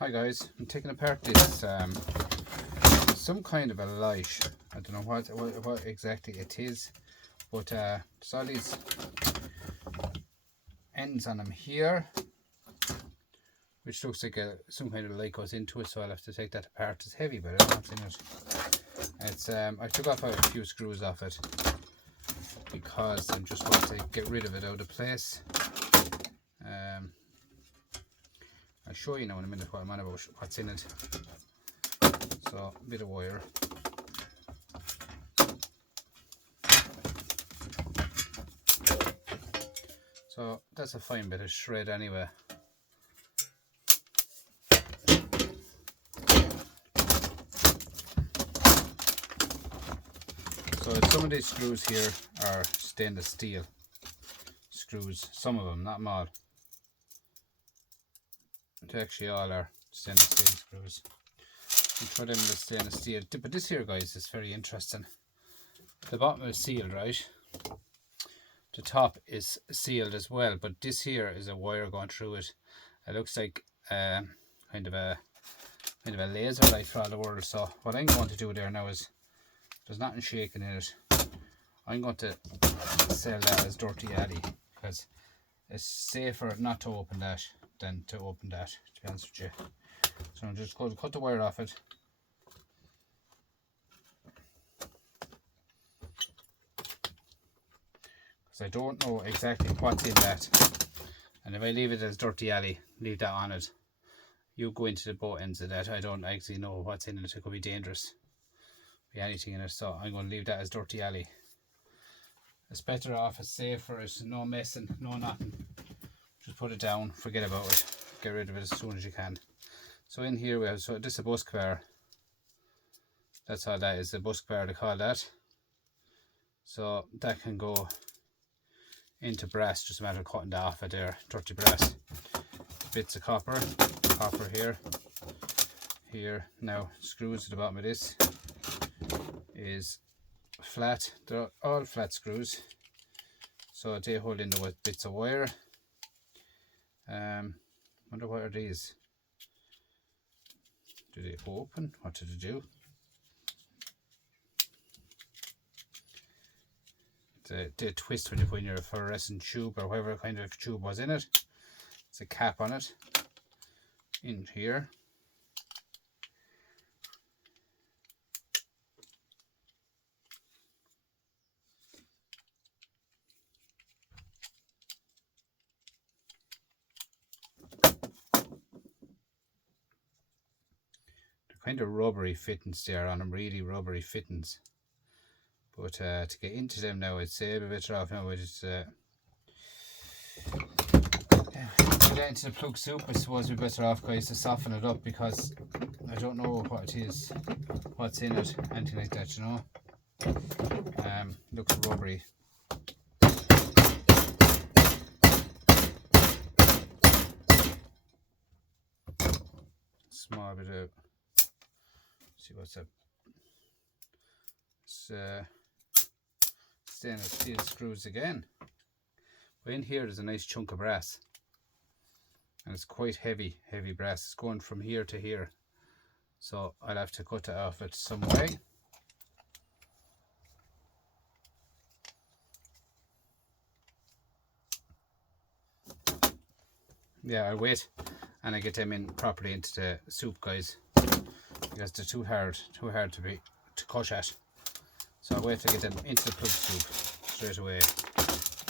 Hi guys, I'm taking apart this some kind of a light. I don't know what exactly it is, but there's all these ends on them here, which looks like some kind of light goes into it. So I'll have to take that apart. It's heavy, but I don't know what's in it. It's I took off a few screws off it because I just want to get rid of it out of place. I'll show you now in a minute what I'm on about, what's in it. So, a bit of wire. So, that's a fine bit of shred anyway. So, some of these screws here are stainless steel screws. Some of them, not them all. They actually all are stainless steel screws. You throw them in the stainless steel. But this here, guys, is very interesting. The bottom is sealed, right? The top is sealed as well, but this here is a wire going through it. It looks like kind of a laser light for all the world. So what I'm going to do there now is, there's nothing shaking in it. I'm going to sell that as Dirty Alley because it's safer not to open that than to open that, to be honest with you. So I'm just going to cut the wire off it. Because I don't know exactly what's in that. And if I leave it as Dirty Alley, leave that on it, you go into the both ends of that. I don't actually know what's in it. It could be dangerous. Be anything in it. So I'm going to leave that as Dirty Alley. It's better off, it's safer, it's no messing, no nothing. Just put it down, forget about it. Get rid of it as soon as you can. So in here we have, so this is a bus bar. That's all that is, a bus bar they call that. So that can go into brass, just a matter of cutting that off of there, dirty brass. Bits of copper here. Now screws at the bottom of this is flat, they're all flat screws. So they hold in the bits of wire. Wonder what are these? Do they open? What do they do? They twist when you put in your fluorescent tube or whatever kind of tube was in it. It's a cap on it. In here. They're kind of rubbery fittings there on them, really rubbery fittings. But to get into them now, I'd say a bit better off now. To get into the plug soup, I suppose we're better off, guys, to soften it up because I don't know what it is, what's in it, anything like that, you know. Looks rubbery. Small bit of, see what's up. It's stainless steel screws again. But in here there's a nice chunk of brass. And it's quite heavy brass. It's going from here to here. So I'll have to cut it off it some way. Yeah, I'll wait and I get them in properly into the soup, guys, because they're too hard to cut at. So I'll wait to get them into the plug soup straight away.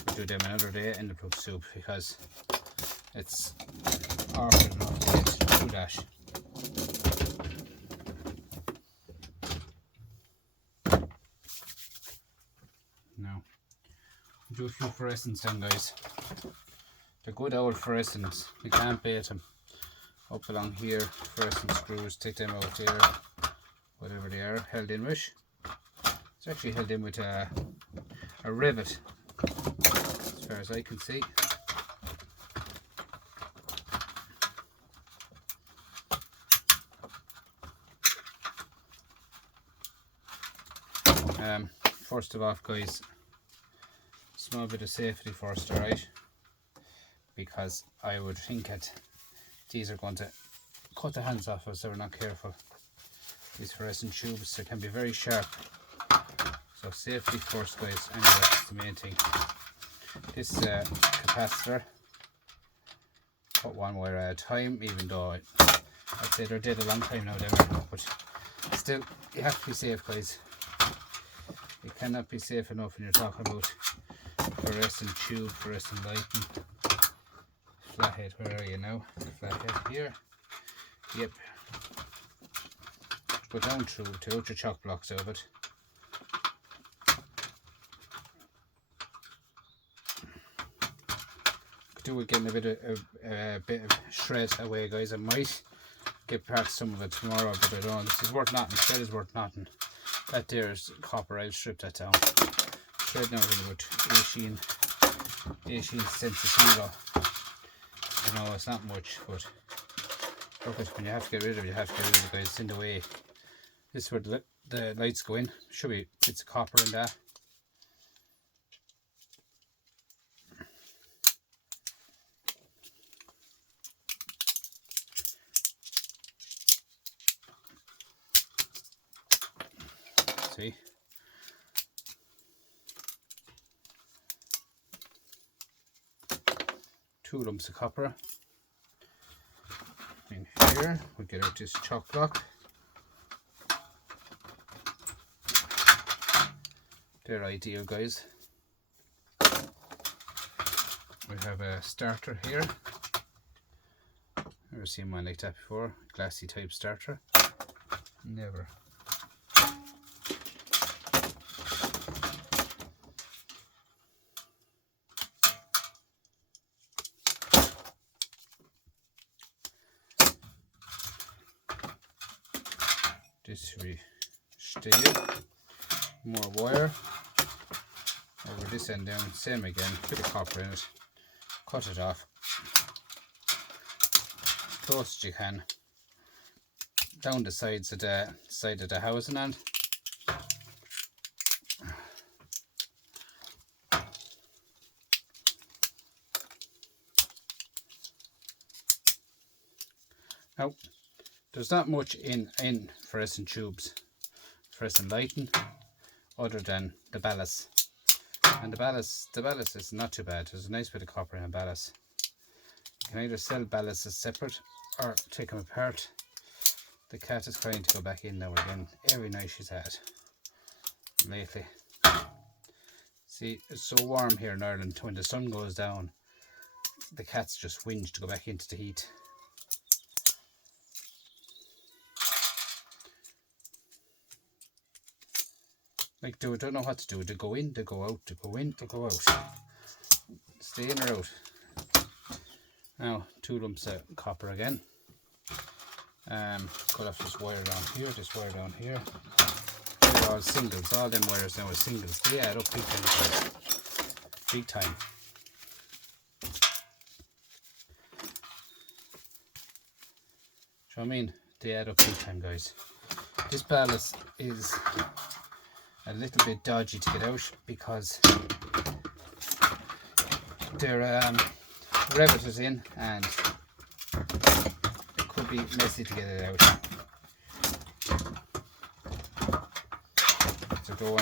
We'll do them another day in the plug soup because it's awkward enough to get through that. Now, we'll do a few fluorescents then, guys. The good old fluorescents, you can't bait them. Up along here, fluorescent screws, take them out there, whatever they are, held in with. It's actually held in with a rivet, as far as I can see. First of all, guys, small bit of safety first, alright? Because I would think that these are going to cut the hands off us so we're not careful. These fluorescent tubes, they can be very sharp. So safety first, guys, anyway, that's the main thing. This capacitor, put one wire at a time, even though I'd say they're dead a long time now, but still, you have to be safe, guys. You cannot be safe enough when you're talking about fluorescent tube, fluorescent lighting. Flathead, where are you now? Flathead here. Yep. Go down through to out your chalk blocks out of it. Could do with getting a bit of shred away, guys. I might get back some of it tomorrow, but I don't know. This is worth nothing. Shred is worth nothing. That there is copper. I'll strip that down. Shred now is about 18 cents a kilo. You know, it's not much, but look at when you have to get rid of it, you have to get rid of it, guys. It's in the way. This is where the lights go in. Should be bits of copper in that. See? Two lumps of copper. In here, we'll get out this chalk block. They're ideal, guys. We have a starter here. Never seen one like that before. Glassy type starter. Never. This we stay. More wire over this end down, same again, bit of copper in it, cut it off close as you can, down the sides of the housing end. Now there's not much in fluorescent tubes, fluorescent lighting, other than the ballast. And the ballast is not too bad. There's a nice bit of copper in a ballast. You can either sell ballasts as separate or take them apart. The cat is trying to go back in now again. Every night she's had lately. See, it's so warm here in Ireland. When the sun goes down, the cats just whinge to go back into the heat. Like, they don't know what to do. They go in, they go out, they go in, they go out. Stay in or out. Now, two lumps of copper again. Cut off this wire down here, this wire down here. They're all singles. All them wires now are singles. They add up big time. Big time. Do you know what I mean? They add up big time, guys. This ballast is a little bit dodgy to get out because they're riveted in and it could be messy to get it out. So don't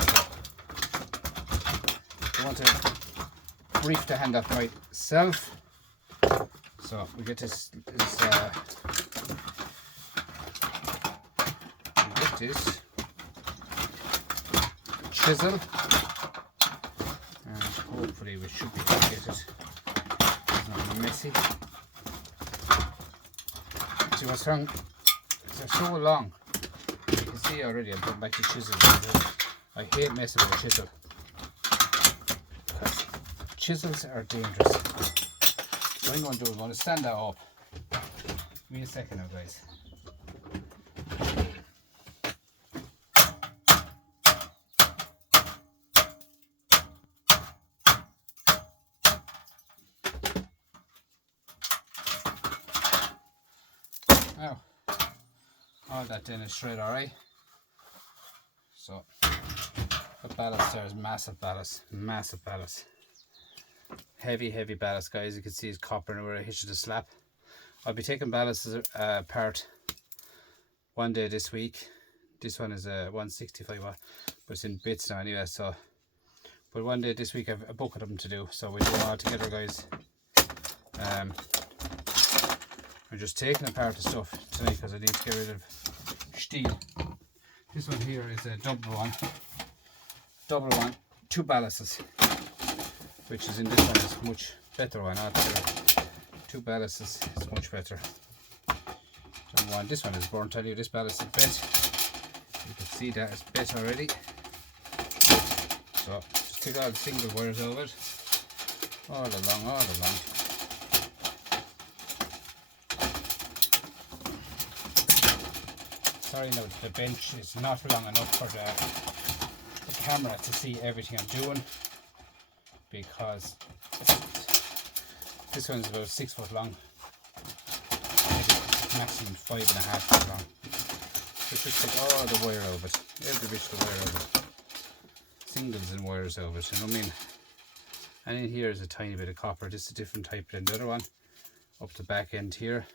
want to reef the hand off myself. So we get this chisel, and hopefully we should be able to get it. It's not messy. See what's wrong? They're so long. You can see already. I'm putting back the chisel. I hate messing with a chisel because chisels are dangerous. What I'm going to do is I'm going to stand that up. Give me a second now, guys. Now, all that then is shred, alright. So, the ballast there is massive ballast, massive ballast. Heavy ballast, guys. You can see it's copper where it hits the slab. I'll be taking ballasts apart one day this week. This one is a 165 watt, but it's in bits now anyway. So, but one day this week I've a bucket of them to do. So we'll do it all together, guys. I'm just taking apart the stuff tonight because I need to get rid of steel. This one here is a double one, 2 ballasts, which is in this one is much better one. Altogether. 2 ballasts is much better. This one is burnt. Tell you this ballast is bent. You can see that it's bent already. So just take all the single wires over it, all along. Sorry, no, the bench is not long enough for the camera to see everything I'm doing, because this one's about 6 foot long, maximum 5.5 foot long. So just take all the wire over it, every bit of the wire over it, singles and wires over it, you know what I mean? And in here is a tiny bit of copper. This is a different type than the other one. Up the back end here,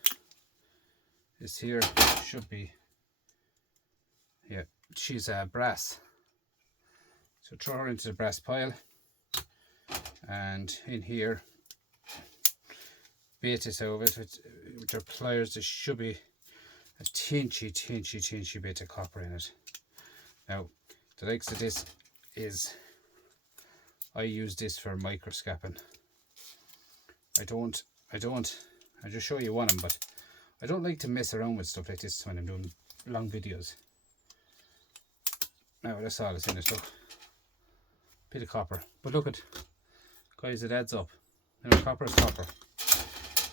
this here should be, yeah, she's brass. So throw her into the brass pile, and in here, bait this over it with your pliers. There should be a teensy bit of copper in it. Now, the likes of this is, I use this for microscoping. I'll just show you one of them, but I don't like to mess around with stuff like this when I'm doing long videos. Now that's all that's in it, look. Bit of copper. But look at, guys, it adds up. Now copper is copper.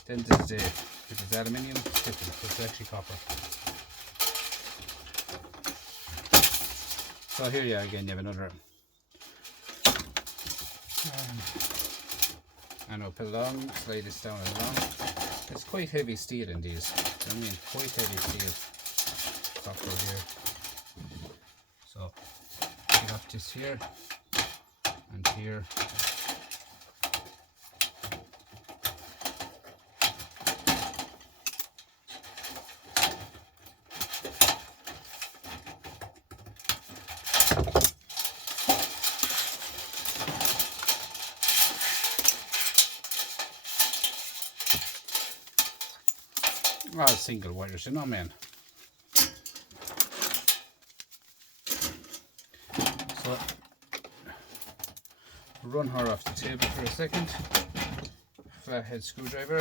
Then this is if it's aluminium, it's different. It's actually copper. So here you are again, you have another. And up along, slide this down along. It's quite heavy steel in these. You know what I mean? Quite heavy steel. Copper here. So you got this here and here. All single wires, you know, man. So run her off the table for a second. Flathead screwdriver,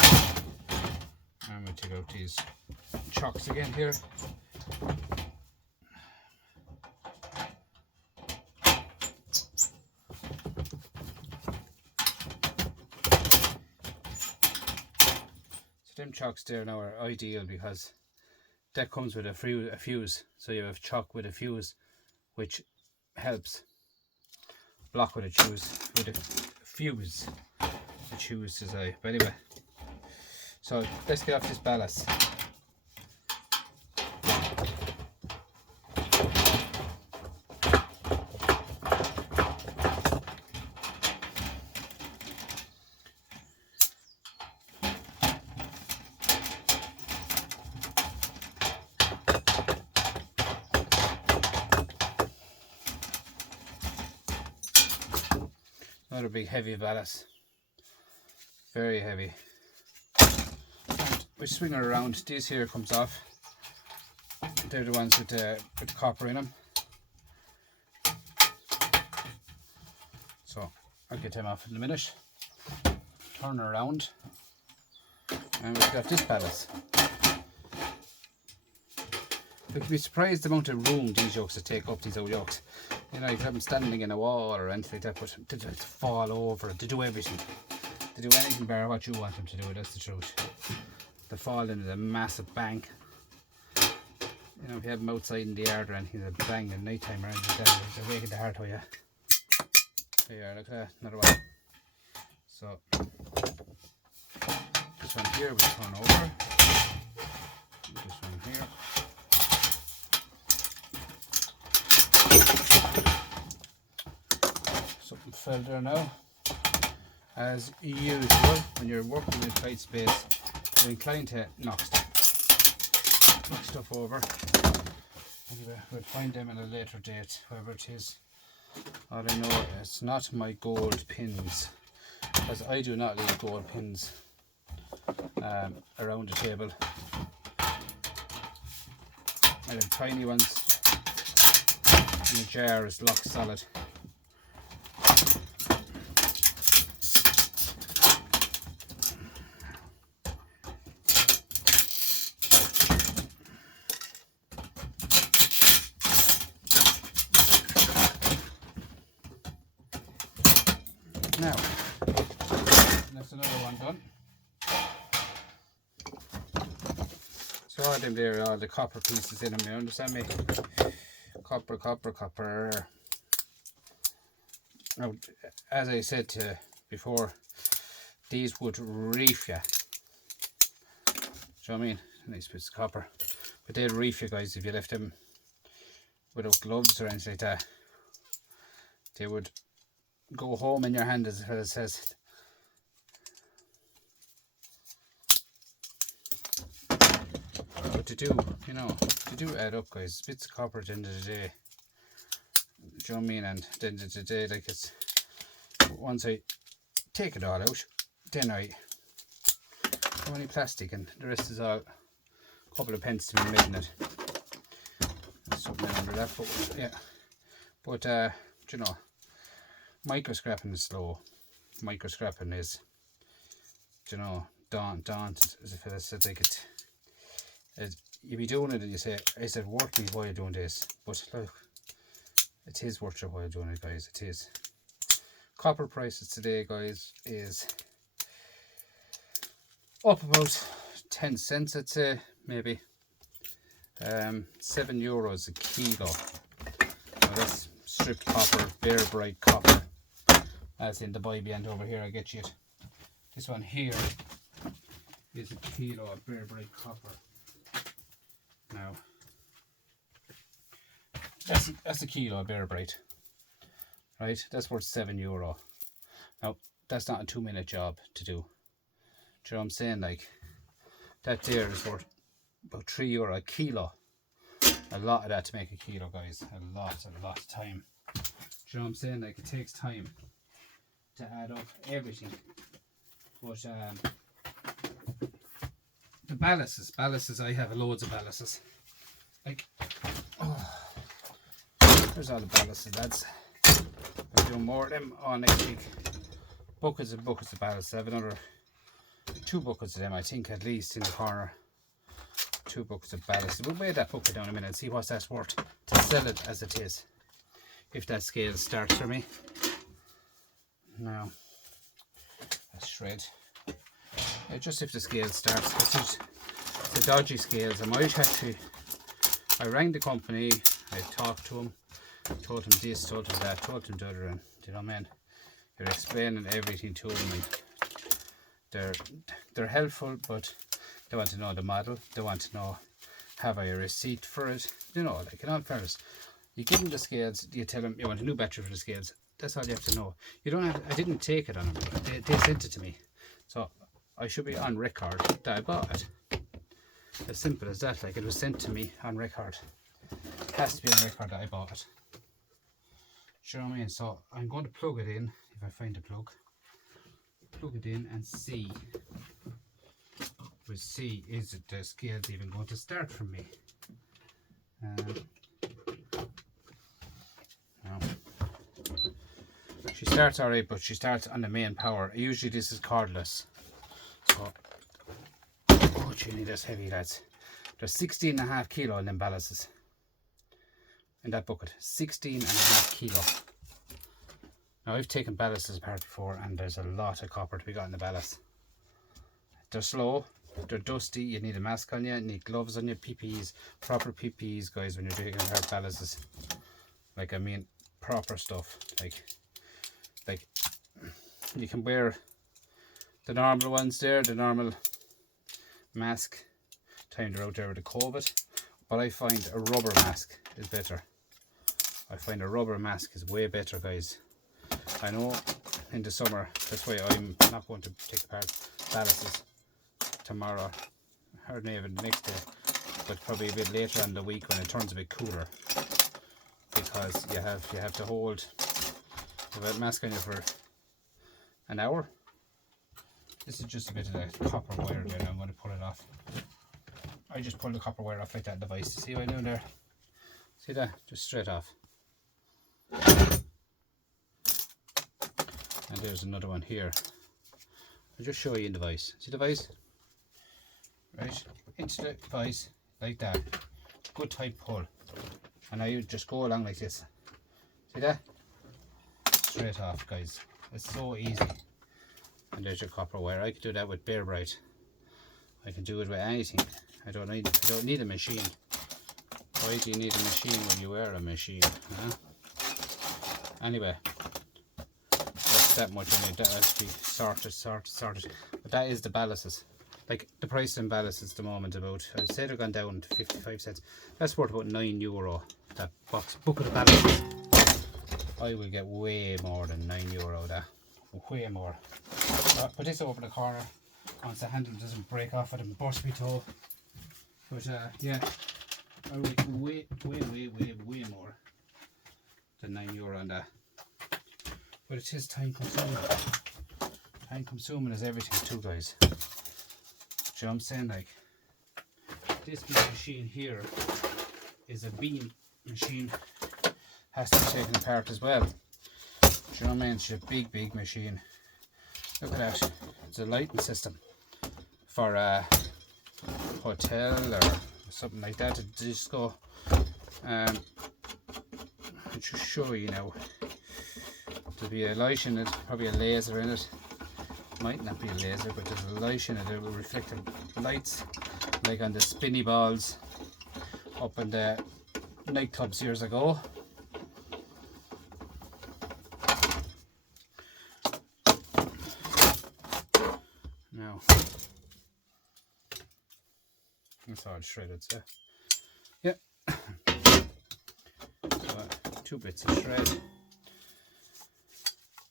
and we'll take out these chocks again here. Them chocks there now are ideal because that comes with a fuse, so you have chock with a fuse, which helps block with a fuse. The fuse is I. But anyway, so let's get off this ballast. Another big heavy ballast, very heavy. And we swing it around. These here comes off. They're the ones with the copper in them. So I'll get them off in a minute. Turn around, and we've got this ballast. You'd be surprised the amount of room these yokes will take up, these old yokes. You know, you can have them standing in a wall or anything like that, but they just fall over. They do everything. They do anything bar what you want them to do, that's the truth. They fall into a massive bang. You know, if you have them outside in the yard or anything, they'll bang at night time around that, they're waking the heart of you. There you are, look at that, another one. So, this one here we turn over. This one here. Something fell there now. As usual, when you're working in tight space, I'm inclined to knock stuff over. Anyway, we'll find them at a later date, whoever it is. All I know, it's not my gold pins, because I do not leave gold pins around the table. And the tiny ones in the jar is lock solid. Now, that's another one done. So all them there, all the copper pieces in them, you understand me? Copper, copper, copper. Now, as I said before, these would reef you. Do you know what I mean? Nice bits of copper. But they'd reef you, guys, if you left them without gloves or anything like that. They would go home in your hand, as it says. But to do, you know, to do add up, guys. Bits of copper at the end of the day. Do you know what I mean? And at the end of the day, like, it's, once I take it all out, then I only plastic, and the rest is all a couple of pence to be made in it. There's something under that, but yeah. But you know, micro scrapping is slow. Micro scrapping is, you know, daunting, as if I said, like, you be doing it and you say, is it worth me while you're doing this? But look, it is worth your while doing it, guys. It is. Copper prices today, guys, is up about 10 cents, I'd say, maybe. €7 a kilo. Now that's stripped copper, bare bright copper. As in the Bible end over here, I get you it. This one here is a kilo of bare bright copper. Now, that's a kilo of bare bright, right? That's worth €7. Now, that's not a 2-minute job to do. Do you know what I'm saying? Like, that there is worth about €3 a kilo. A lot of that to make a kilo, guys. A lot of time. Do you know what I'm saying? Like, it takes time to add up everything. But the ballasts, I have loads of ballasts. Like, oh, there's all the ballasts, lads. I'm doing more of them on next week. Buckets and buckets of ballasts. I have another 2 buckets of them, I think, at least, in the corner. 2 buckets of ballasts. We'll weigh that bucket down a minute and see what that's worth to sell it as it is, if that scale starts for me. Now, that's shred. Yeah, just if the scale starts, because the dodgy scales. I might actually, I rang the company, I talked to them, told them this, told them that, told them the other, and you know what I mean? You're explaining everything to them, and they're helpful, but they want to know the model, they want to know, have I a receipt for it? You know, like, in all fairness, you give them the scales, you tell them you want a new battery for the scales. That's all you have to know. You don't have. I didn't take it on them. They sent it to me, so I should be on record that I bought it. As simple as that. Like, it was sent to me on record. It has to be on record that I bought it. Do you know what I mean? So I'm going to plug it in, if I find a plug. Plug it in and see. We'll see, is it the scales even going to start from me? No. She starts alright, but she starts on the main power. Usually this is cordless. So, oh gee, that's heavy, lads. There's 16.5 kilo in them ballasts. In that bucket, 16.5 kilo. Now, I've taken ballasts apart before, and there's a lot of copper to be got in the ballast. They're slow, they're dusty, you need a mask on you need gloves on your PPEs, proper PPEs, guys, when you're taking apart ballasts. Like, I mean, proper stuff. Like you can wear the normal ones there, the normal mask, time they're out there with the COVID, but I find a rubber mask is better. I find a rubber mask is way better, guys. I know in the summer, that's why I'm not going to take apart ballasts. tomorrow, or maybe the next day, but probably a bit later in the week when it turns a bit cooler, because you have to hold the mask on you for an hour. This is just a bit of the copper wire there. Now I'm going to pull it off. I just pull the copper wire off like that device. See what I'm doing there? See that? Just straight off. And there's another one here. I'll just show you in the vise. See the vise? Right into the vise like that. Good tight pull. And now you just go along like this. See that? Straight off, guys. It's so easy. And there's your copper wire. I can do that with Bear Bright. I can do it with anything. I don't need a machine. Why do you need a machine when you wear a machine? Huh? Anyway, that's that much I need. That has to be sorted. But that is the ballasts. Like the price in ballasts at the moment, about, I'd say they're gone down to 55 cents. That's worth about €9. That bucket of ballasts. I will get way more than €9 there. Way more. Put this over the corner once the handle doesn't break off it and burst my toe. But yeah, I will get way more than €9 on that. But it is time consuming. Time consuming is everything too, guys. Do you know what I'm saying? Like, this big machine here is a beam machine. Has to be taken apart as well. Do you know what I mean? It's a big machine. Look at that. It's a lighting system for a hotel or something like that, a disco. I'll just show you now. There'll be a light in it, probably a laser in it. Might not be a laser, but there's a light in it. It will reflect the lights, like on the spinny balls up in the nightclubs years ago. Now, that's all shredded, so yep. So, 2 bits of shred.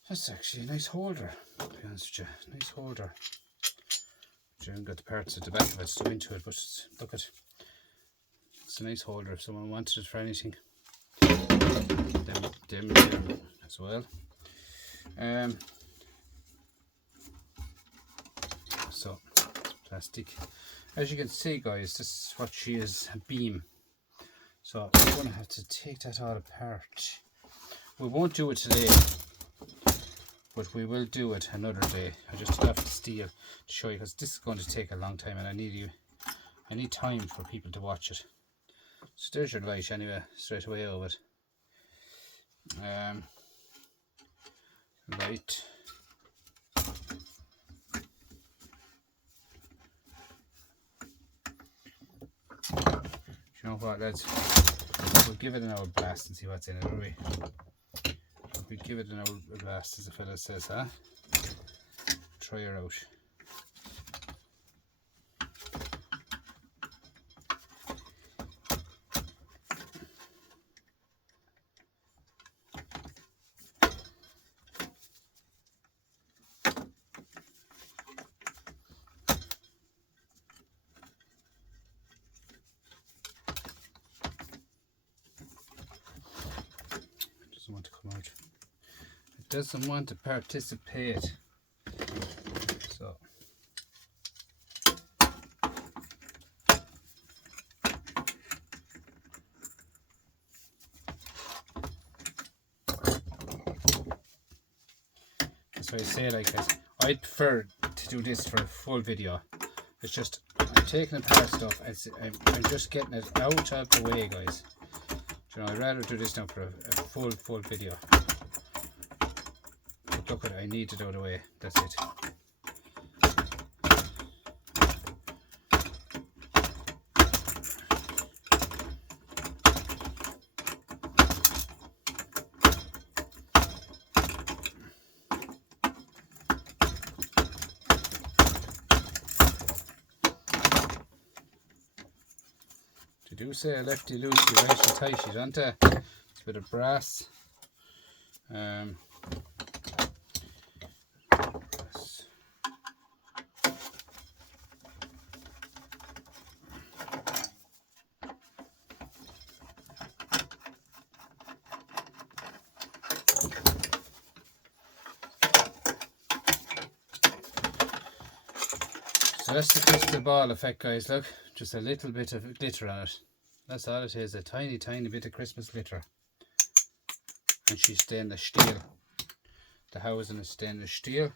That's actually a nice holder, to be honest with you. Nice holder. I haven't got the parts at the back of it to go into it, but look at, it's a nice holder if someone wanted it for anything. Them as well. So plastic. As you can see, guys, this is what she is, a beam. So I'm going to have to take that all apart. We won't do it today, but we will do it another day. I just have to steal to show you, because this is going to take a long time, and I need time for people to watch it. So there's your light anyway, straight away over it. Light. You know what, lads? We'll give it an old blast and see what's in it, will we? We'll give it an old blast, as the fella says, huh? Try her out. Want to come out. It doesn't want to participate. So that's why I say like this. I prefer to do this for a full video. It's just I'm taking apart stuff. I'm just getting it out of the way, guys. You know, I'd rather do this now for a full video. But look at it, I need it out of the way. That's it. They do say lefty loosey, righty tighty, don't they? It's a bit of brass. So that's the crystal ball effect, guys. Look, just a little bit of glitter on it. That's all it is, a tiny, tiny bit of Christmas glitter. And she's stainless steel. The housing is stainless steel.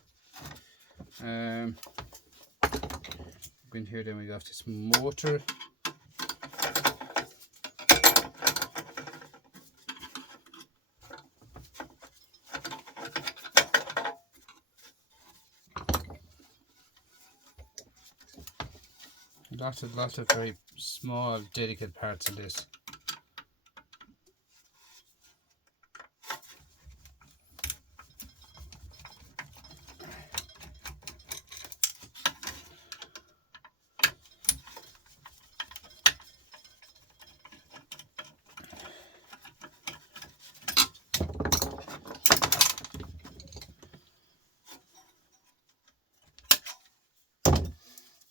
Go in here, then we got this motor. Lots of very small, delicate parts of this.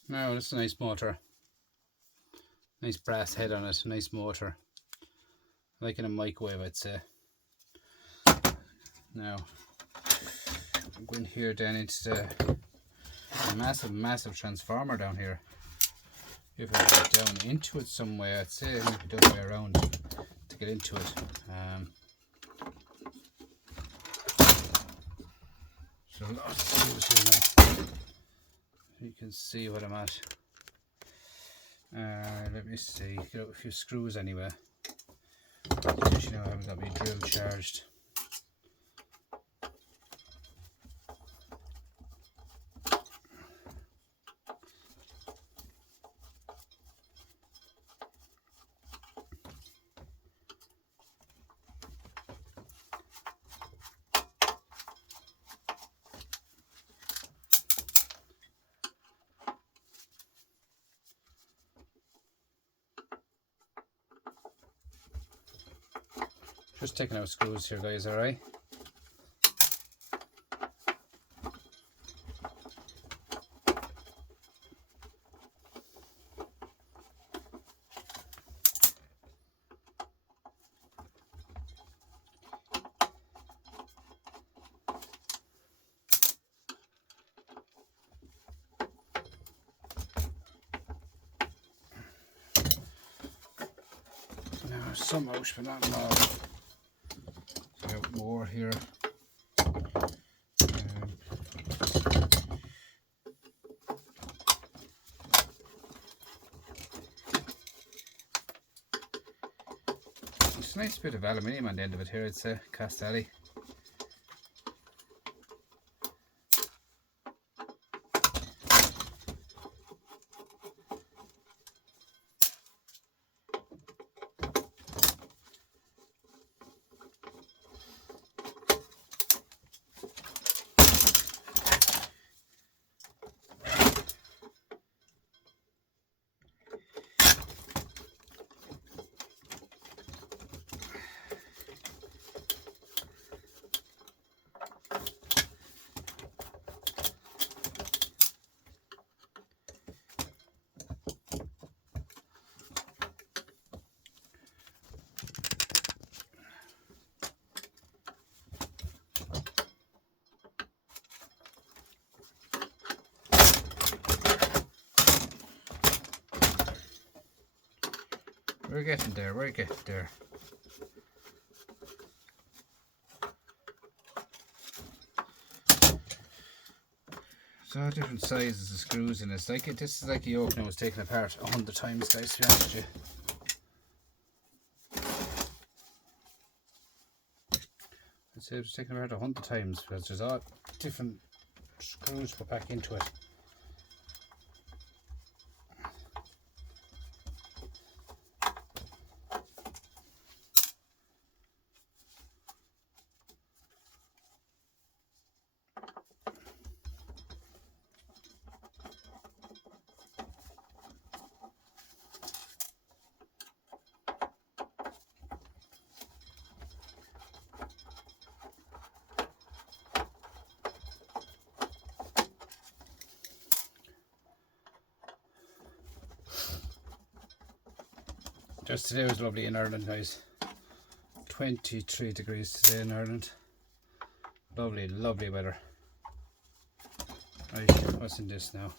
Now, that's a nice motor. Nice brass head on it, nice motor. Like in a microwave, I'd say. Now, I'm going here then into the massive transformer down here. If I get down into it some way, I'd say maybe the other way around to get into it. So lots of screws here now. You can see what I'm at. Let me see, get out a few screws anyway. Just, you know, I haven't got my drill charged. Just taking out screws here, guys, alright? Now, some out, but not all. More here. It's a nice bit of aluminium on the end of it here. It's a Castelli. We're getting there, we're getting there. So different sizes of screws in this. Like this is like a yoke now, it's taken apart 100 times, guys, to be honest with you. I'd say it was taken apart 100 times because there's all different screws put back into it. Just today was lovely in Ireland, guys. 23 degrees today in Ireland. Lovely, lovely weather. Right, what's in this now?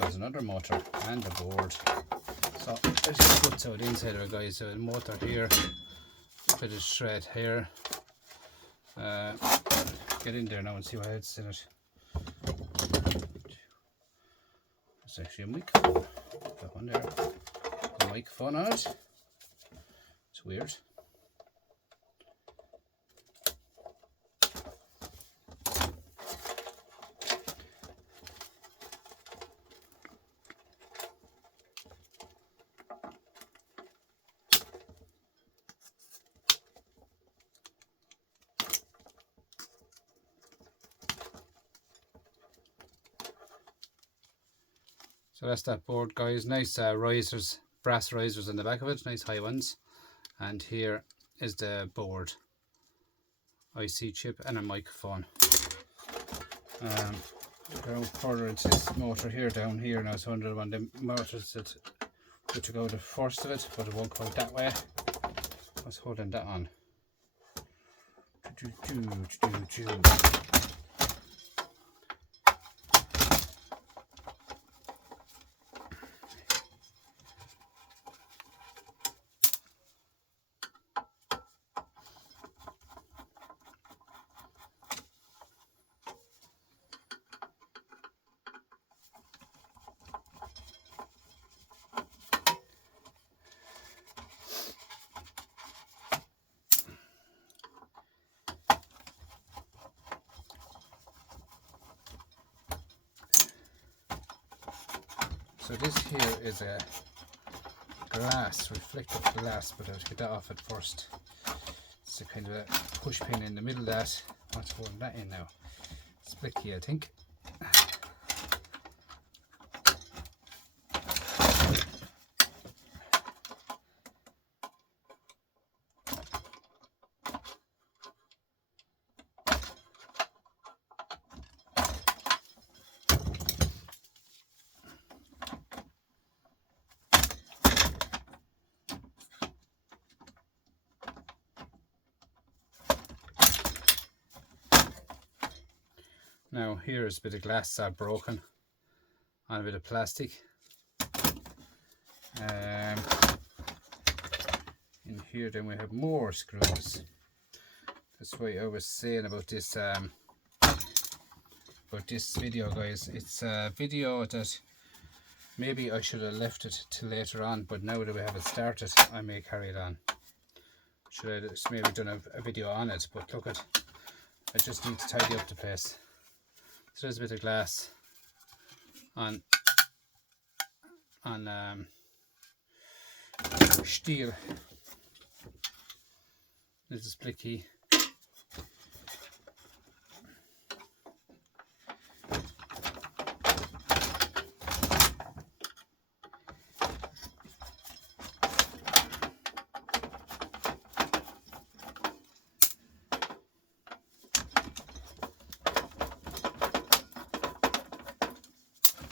there's another motor and a board. So let's just put out the inside of it, guys. So a motor here, a bit of thread here. Get in there now and see what it's in it. It's actually a microphone. That one there. The microphone on it. It's weird. So that's that board, guys. Nice risers, brass risers on the back of it, nice high ones. And here is the board, IC chip and a microphone. Go further into this motor here, down here now. It's under one of the motors that we took out the first of it, but it won't go out that way. I was holding that on. So this here is a glass, reflective glass, but I'll get that off at first. It's a kind of a push pin in the middle of that. What's holding that in now? Split key, I think. Now here's a bit of glass broken on a bit of plastic. In here then we have more screws. That's why I was saying about this video, guys. It's a video that maybe I should have left it till later on, but now that we have it started, I may carry it on. Should I have maybe done a video on it, but look at, I just need to tidy up the place. So there's a bit of glass on steel. There's a split key.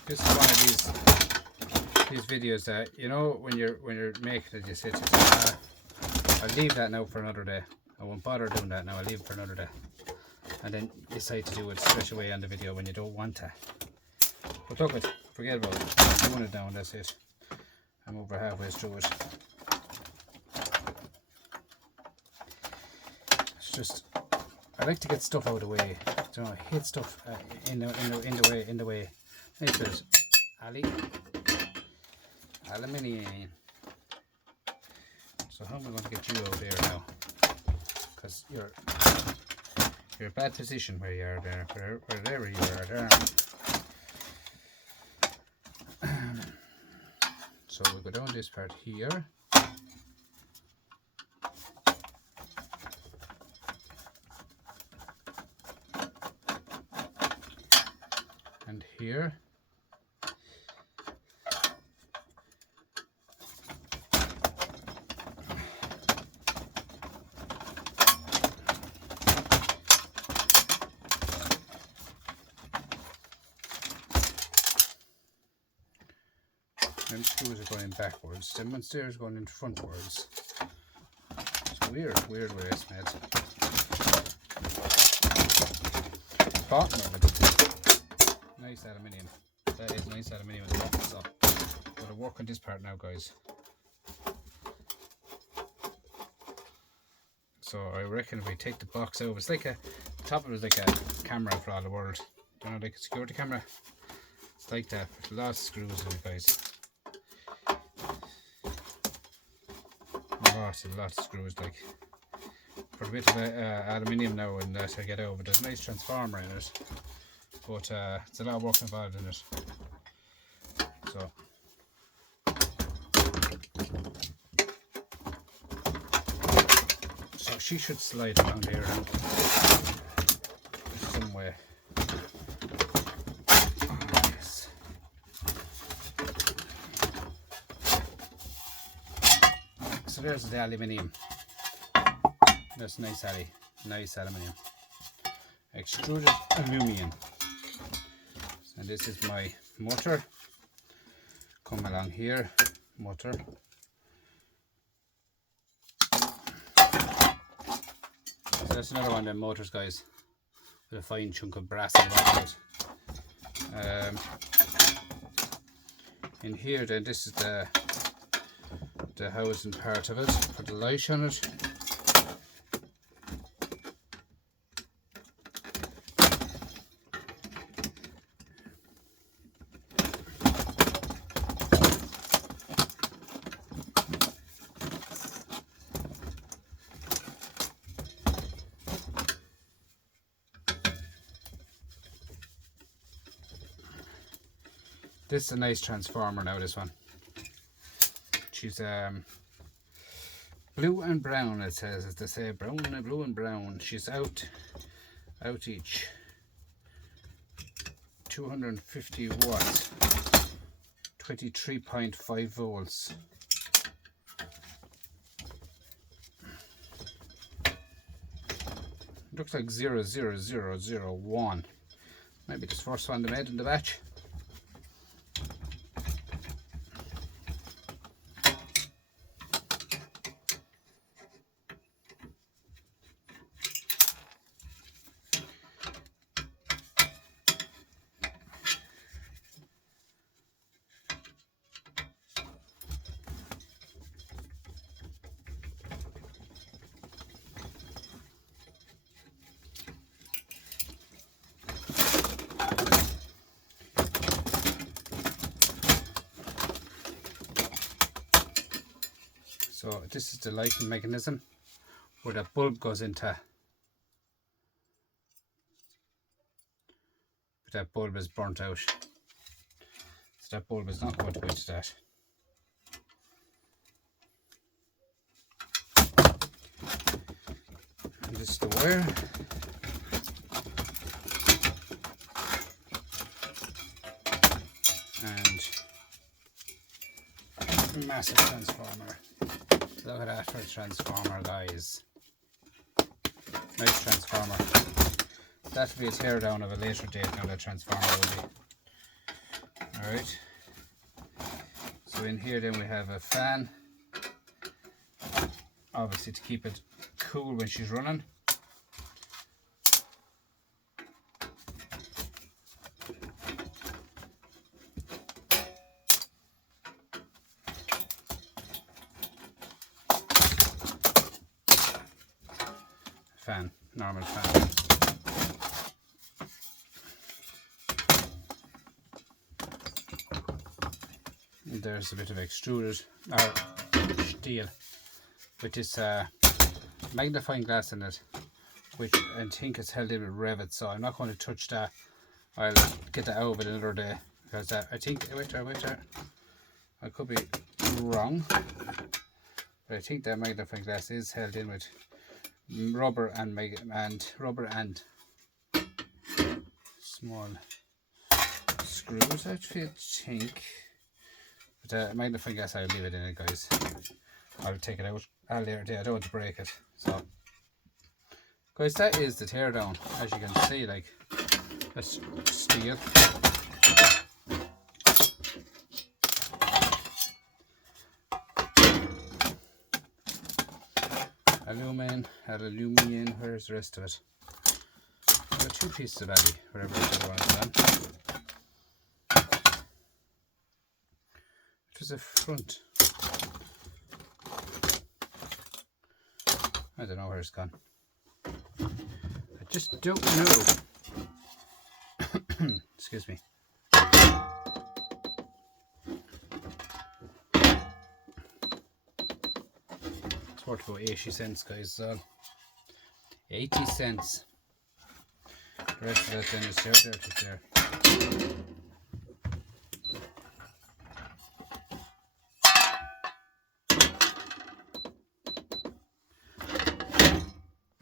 This is one of these videos that, you know, when you're making it, you say to yourself, I'll leave that now for another day. I won't bother doing that now. I'll leave it for another day. And then you decide to do it straight away on the video when you don't want to. But look, forget about it. I'm doing it now and that's it. I'm over halfway through it. It's just, I like to get stuff out of the way. So I hate stuff in the way. This is aluminium. So how am I going to get you out there now? Because you're in a bad position where you are there, wherever you are there. So we'll go down this part here. And here. Them screws are going backwards, them ones there is going in frontwards. It's weird way it's made. Bottom of it, nice aluminium. That is nice aluminium as well. So I'm going to work on this part now, guys. So I reckon if we take the box out, it's like the top of it is like a camera for all the world. You know, like a security camera. It's like that. There's a lot of screws in it, guys. Lots of screws, like. Put a bit of aluminium now and that I get out, but there's a nice transformer in it. But it's a lot of work involved in it. So she should slide around here some way. Yes. So there's the aluminium. That's nice aluminium. Extruded aluminium. And this is my motor. Come along here, motor. So that's another one of them motors, guys, with a fine chunk of brass in the bottom of it. In here then, this is the housing part of it, put the light on it. This is a nice transformer now, this one. She's blue and brown, it says, as they say, blue and brown. She's out each 250 watts, 23.5 volts. Looks like 00001. Maybe this first one they made in the batch. So this is the lighting mechanism where the bulb goes into. But that bulb is burnt out. So that bulb is not going to go into that. And this is the wire. And massive transformer. Look at that for a transformer, guys. Nice transformer. That'll be a teardown of a later date now, that transformer will be. Alright. So in here then we have a fan. Obviously to keep it cool when she's running. Fan, normal fan. And there's a bit of extruded or steel with this magnifying glass in it, which I think is held in with rivets, so I'm not going to touch that. I'll get that out of it another day, because I think, wait there, I could be wrong, but I think that magnifying glass is held in with rubber and small screws, I think. But magnifying glass, I'll leave it in it, guys. I'll take it out a later day. I don't want to break it. So guys, that is the teardown. As you can see, like, that's steel. Aluminium, where's the rest of it? I've got two pieces of alley, wherever I want it done. Where's the front? I don't know where it's gone. I just don't know. Excuse me. It's worth about 80 cents, guys. 80 cents. The rest of that then is there, there, there.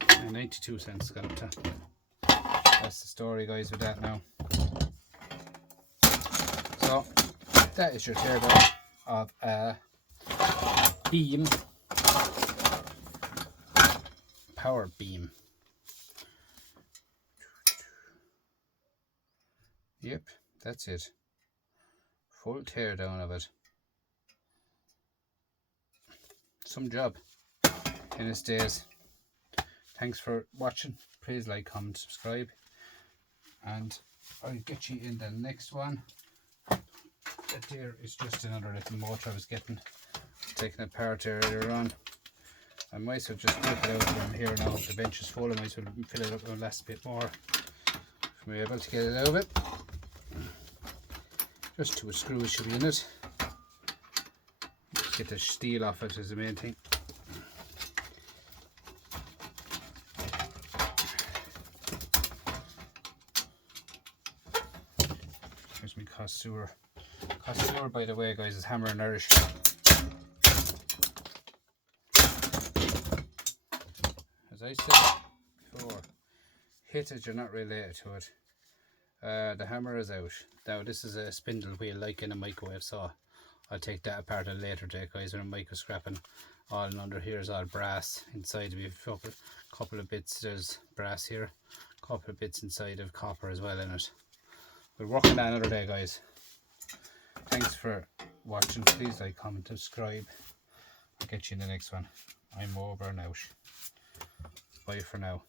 And 92 cents got up to. That's the story, guys, with that now. So that is your teardown of a beam, power beam. Yep, that's it. Full teardown of it. Some job in its days. Thanks for watching. Please like, comment, subscribe, and I'll get you in the next one. That there is just another little motor I was taking apart earlier on. I might as well just rip it out from here now. The bench is full. I might as well fill it up with a last bit more. If we're able to get it out of it. Just 2 screws should be in it. Just get the steel off it is the main thing. Here's my Cosur. Cosur, by the way, guys, is Hammer and Irish. As I said before, hit it, you're not related to it. The hammer is out. Now this is a spindle wheel like in a microwave saw. I'll take that apart at a later date, guys, when I'm micro scrapping. All under here is all brass. Inside we have a couple of bits, there's brass here. A couple of bits inside of copper as well in it. We'll work on that another day, guys. Thanks for watching. Please like, comment, subscribe. I'll get you in the next one. I'm over now. Bye for now.